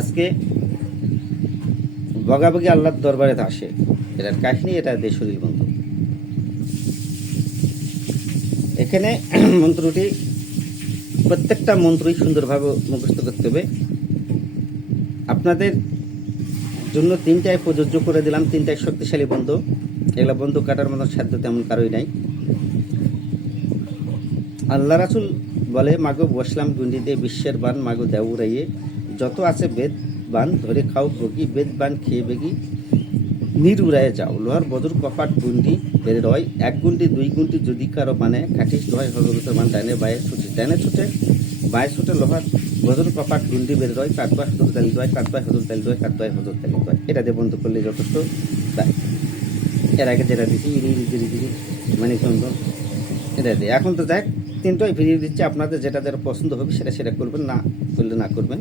আজকে বগাবগি আল্লাহর দরবারে আসে। এটার কাহিনী, এটা দেশরীর বন্ধু এখানে মন্ত্রটি প্রত্যেকটা মন্ত্রই সুন্দরভাবে মুখস্থ করতে হবে। আপনাদের জন্য তিনটায় প্রযোজ্য করে দিলাম, তিনটায় শক্তিশালী বন্ধ। এগুলা বন্ধ কাটার মতো সাধ্য তেমন কারোই নাই। আল্লাহ রাসুল বলে, মাগো বসলাম গুন্ডিতে, বিশ্বের বান মাগো দেও উড়াইয়ে যত আছে বেদ বান, ধরে খাও বগি বেদ বান খেয়ে বেগি। নির উড়াইয়ে যাও, লোহার বদর, কপাট, গুন্ডি বেড়ে রয়, এক গুন্ডি, দুই গুন্ডি, যদি কারও মানে কাঠিস দোহাই হজরত মান ডাইনে বায়ে ছুটে ডাইনে ছুটে, বায়ে ছুটে লোহার বদর, কপাট, গুন্ডি বেড়ে রয় কাটবায় হজর তালি দোয় কাটবায় হজর তালি দোয় কাটবায় হজর তালি দোয় এটা দিয়ে বন্ধ করলে যথেষ্ট। এর আগে যেটা দিচ্ছি ইরি জিরি জিরি মানে সুন্দর এটা দিয়ে। এখন তো দেখ, তিনটাই ভিডিও দিচ্ছে, আপনাদের যেটা যেটা পছন্দ হবে, সেটা সেটা করবেন, না করলে না করবেন।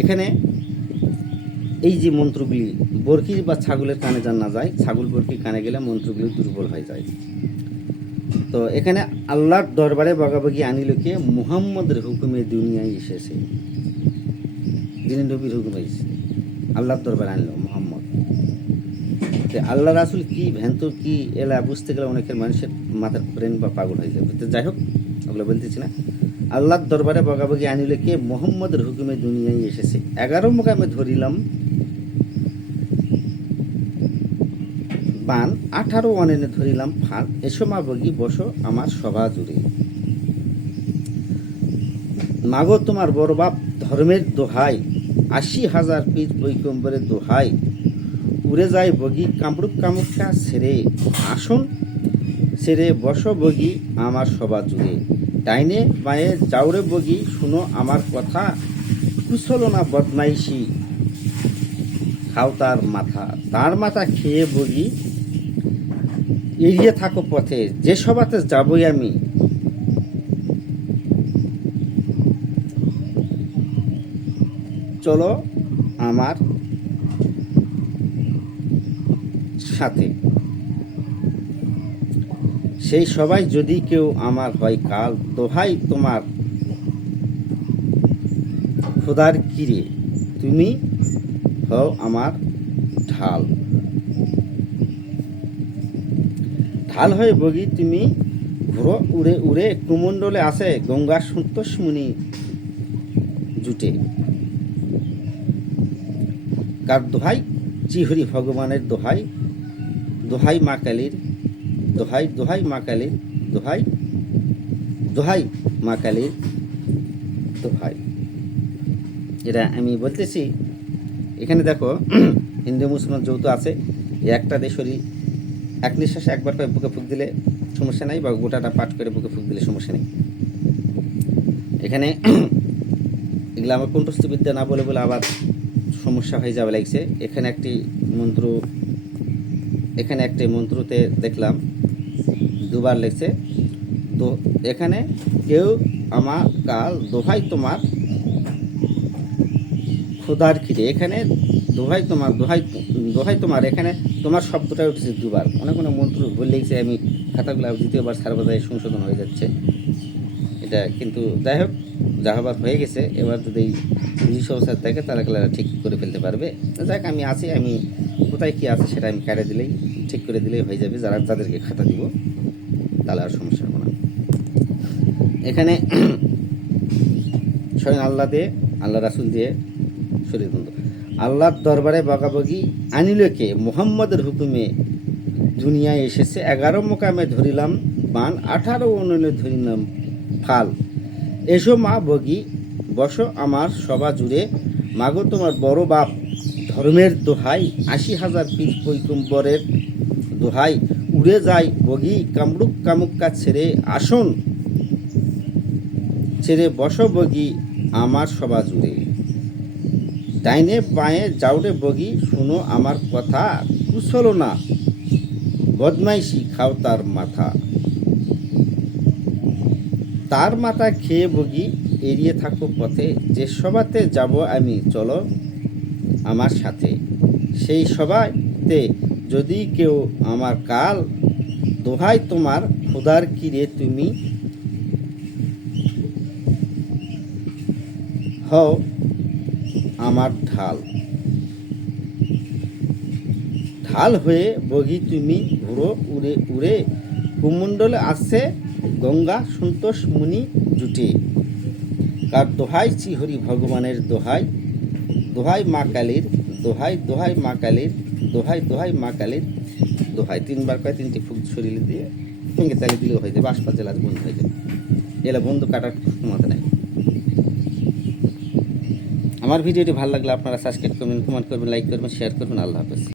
এখানে এই যে মন্ত্রগুলি, বরকি বা ছাগলের কানে যান না যায়, ছাগল বরকি কানে গেলে মন্ত্রগুলি দুর্বল হয়ে যায়। তো এখানে আল্লাহর দরবারে বগাবগি আনিলকে মুহাম্মদের হুকুমে দুনিয়ায় এসেছে। যিনি নবীর হুকুমে এসেছে। আল্লাহর দরবারে আনলো মোহাম্মদ। আল্লাহ রাসুল কি ভ্যান্ত কি এলা বুঝতে গেলে অনেকের মানুষের মাথার ব্রেন বা পাগল হয়ে যাবে। তো যাই হোক ওগুলো বলতেছি না। আল্লাহর দরবারে বগাবগি আনিলে কে? মোহাম্মদের হুকুমে দুনিয়ায় এসেছে। এগারো মোকামে ধরিলাম। বান আঠারো অনেনে ধরিলাম ফাল এসো মা বগি, বসো আমার সভা জুড়ে। মাগো তোমার বড় বাপ ধর্মের দোহাই। আশি হাজার পিস বৈকম্বরের দোহাই। উড়ে যায় বগি, কামরূপ কামুকা ছেড়ে। আসন, ছেড়ে বস বগি আমার সভা জুড়ে। ডাইনে বাঁয়ে যাওরে বগি, শুনো আমার কথা। কুশল না বদমাইশি, খাও তার মাথা। তার মাথা খেয়ে বগি এড়িয়ে থাকো পথে। যে সভাতে যাবই আমি। চলো আমার সাথে। সেই সবাই যদি কেউ আমার হয় কাল দোহাই তোমার খোদার কিরে, তুমি হও আমার ঢাল। ঢাল হয়ে বগি তুমি ঘুরো, উড়ে উড়ে কুমণ্ডলে আসে গঙ্গা সন্তোষমুনি জুটে। কার দোহাই? চিহরি ভগবানের দোহাই দোহাই মা কালীর দোহাই দোহাই মা কালীর দোহাই দোহাই মা কালীর দোহাই। এটা আমি বলতেছি, এখানে দেখো, হিন্দু মুসলমান যৌথ আছে একটা দেশেরই এক নিঃশ্বাসে একবার করে বুকে ফুক দিলে সমস্যা নাই, বা গোটাটা পাঠ করে বুকে ফুক দিলে সমস্যা নেই। এখানে এগুলো আমার কণ্ঠস্থবিদ্যা না বলে বলে আবার সমস্যা হয়ে যাবে লাগছে। এখানে একটি মন্ত্র, এখানে একটি মন্ত্রতে দেখলাম দুবার লেগছে তো এখানে কেউ আমার কাল দোহাই তোমার খোদার খিরে এখানে দোহাই তোমার, দোহাই দোহাই তোমার, এখানে তোমার শব্দটা উঠেছে দুবার। অনেক অনেক মন্ত্র বলে লিখছে আমি, খাতাগুলো দ্বিতীয়বার, সার্বদায় সংশোধন হয়ে যাচ্ছে। এটা কিন্তু যাই হোক যা হবার হয়ে গেছে, এবার যদি পুলিশ অফিসার থাকে খেলাটা ঠিক করে ফেলতে পারবে। যাক, আমি আছি, আমি কোথায় কি আছে সেটা আমি কেটে দিলেই, ঠিক করে দিলেই হয়ে যাবে, যারা তাদেরকে খাতা দিব, তাহলে আর সমস্যা হবে না। এখানে স্বয়ং আল্লাহ দিয়ে, আল্লাহ রাসুল দিয়ে শরীর বন্ধু। আল্লাহর দরবারে বগাবগি আনিলকে মোহাম্মদের হুকুমে দুনিয়ায় এসেছে, এগারো মোকামে ধরিলাম বান, আঠারো অনুনে ধরিলাম ফাল। এসো মা বগি, বসো আমার সভা জুড়ে, মাগো তোমার বড় বাপ ধর্মের দোহাই, আশি হাজার পিঠ পৈকম্বরের দোহাই, উড়ে যায় বগি কামরুক কামুক্কা ছেড়ে আসন, ছেড়ে বসো বগি আমার সভা জুড়ে। ডাইনে বাঁয়ে যাওরে বগি, শুনো আমার কথা, কুশলো না, বদমাইশি খাও তার মাথা। তার মাথা খেয়ে বগি, এড়িয়ে থাকো পথে, যে সভাতে যাব আমি, চলো আমার সাথে। সেই সবাইতে যদি কেউ আমার কাল দোহাই তোমার খোদার কিরে তুমি? হও আমার ঢাল। ঢাল হয়ে বগি তুমি ঘুরো উড়ে উড়ে। কুমণ্ডলে আসছে গঙ্গা, সন্তোষ, মুনি, জুটে। কার দোহাই, শ্রীহরি ভগবানের দোহাই। দোহাই মা কালীর, দোহাই দোহাই মা কালীর, দোহাই দোহাই মা কালীর। দোহাই তিনবার কয়, তিনটি ফুক শরীরে দিয়ে ভেঙে তালে দিলে হয়ে যাবে আশপাশ জেলার বন্ধু হয়ে যাবে এলা বন্ধু কাটার ক্ষমতা নাই। আমার ভিডিওটি ভালো লাগলে আপনারা সাবস্ক্রাইব করবেন কমেন্ট করবেন লাইক করবেন শেয়ার করবেন, আল্লাহ হাফেজ।